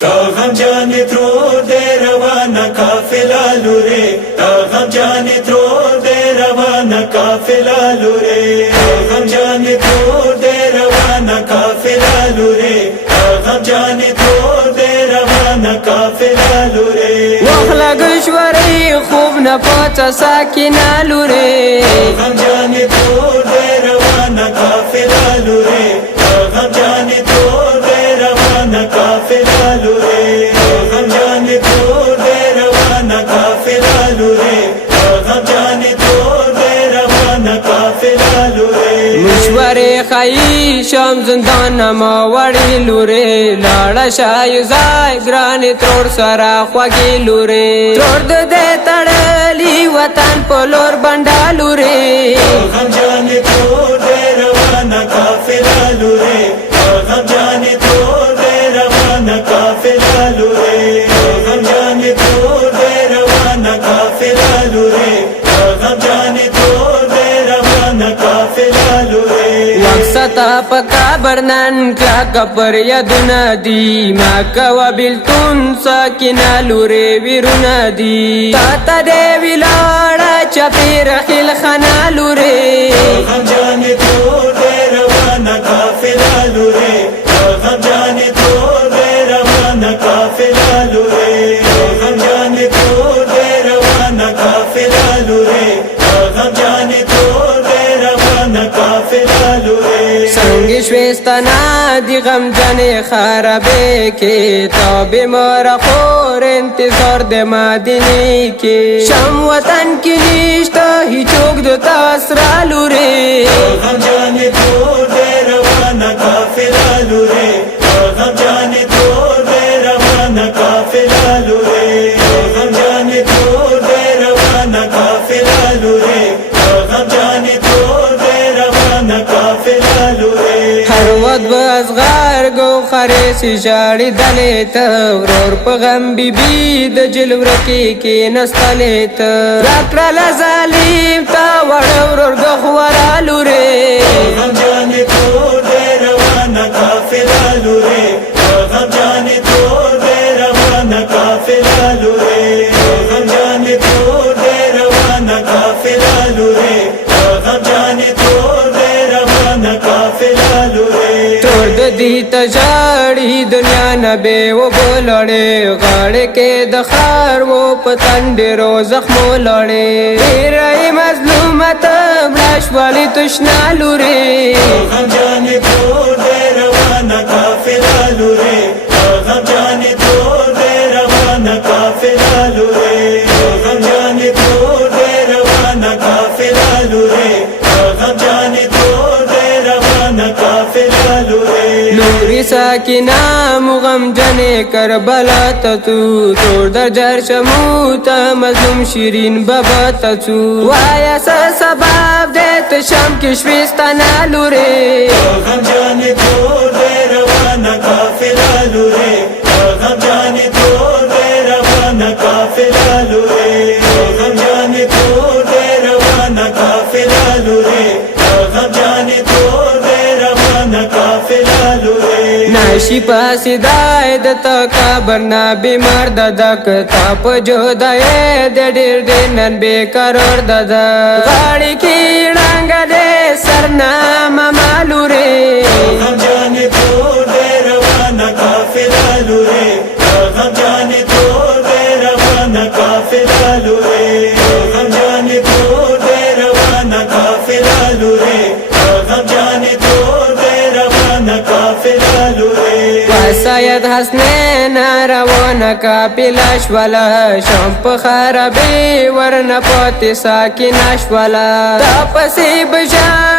غم جانی ترور دے روانہ قافلہ لورے غم جانی ترور دے روانہ قافلہ لورے غم جانی ترور دے روانہ قافلہ لورے غم جانی ترور دے روانہ قافلہ لورے وخلا گشوری خوب نپاتا ساکینہ لورے غم جانی ترور دے روانہ قافلہ لورے غم جانی ترور دے روانہ قافلہ لورے غم جانی ترور دے روانہ قافلہ لورے غم جانی ترور دے روانہ قافلہ لورے مشوری خائی شام زندان ما وڑی لورے لاڑا شای زای گرانی ترور سرا خواگی لورے ترور دے تڑلی وطن پلور بنڈا لورے غم جانی ترور دے روانہ قافلہ لورے غم جانی ترور دے روانہ قافلہ لورے غم جانی ترور دے روانہ قافلہ لورے غم جانی ترور دے روانہ قافلہ لورے مقصد پکا برنن کلا کپر یدنا دی ما کوا بلتون ساکینہ لورے ویرونا دی تا دے ویلاڑا چپیر خیل خانا لورے غم جانی ترور دے روانہ قافلہ لورے غم جانی ترور دے روانہ قافلہ لورے غم جانی ترور دے روانہ قافلہ لورے غم جانی ترور دے روانہ قافلہ لورے سنگ شویستنا دی غم جانے خرابے کے تو بیمار خور انتظار دے مدینے کے شام وطن کی نیشتا ہی چوک دو تاسرا لورے غم جانی ترور دے روانہ قافلہ لورے غم جانی ترور دے روانہ قافلہ لورے غم جانی ترور دے روانہ قافلہ لورے غم جانی ترور دے روانہ قافلہ لورے ہر وقت بازغار گو خریسی جاڑی دلیتا ورور پا غم بی بی دا جلو رکی کی نستلیتا راکرا لظالیم تا وڑا ورور گخورا لورے غم جانی ترور دے روانہ قافلہ لورے غم جانی ترور دے روانہ قافلہ لورے غم جانی ترور دے روانہ قافلہ لورے غم جانی ترور دے روانہ قافلہ لورے تور دی تجاڑی دنیا نبے و بولڑے غاڑے کے دخار وہ پتنڈ رو زخمو لڑے تیرائی مظلومت بلاش والی تشنا لورے غم جانی ترور دے روانہ قافلہ لورے غم جانی ترور دے روانہ قافلہ لورے غم جانی ترور دے روانہ قافلہ لورے غم جانی ترور دے روانہ قافلہ لورے لوری ساکینہ مغم جنے کربلا تتو تور در جر شموتا مظلوم شیرین بابا تتو وایا سا سباب دیت شام کشویستانا لورے غم جانی ترور دے روانہ قافلہ لورے غم جانی ترور دے روانہ قافلہ لورے غم جانی ترور دے روانہ قافلہ لورے غم جانی ترور دے روانہ قافلہ لورے ناشی پاسی دائی دتا کابرنا بیمار دادک تاپ جو دائی دے دیر دینن بے کرور دادا غاڑی کی رنگ دے سرنام مالورے غم جانی ترور دے روانہ قافلہ لورے غم جانی ترور دے روانہ قافلہ لورے غم جانی ترور دے روانہ قافلہ لورے غم جانی ترور دے روانہ قافلہ لورے سید حسنین روانہ کافلہ والا شام پا خرابی ورنہ پاتی ساکینہ والا تاپسی بجان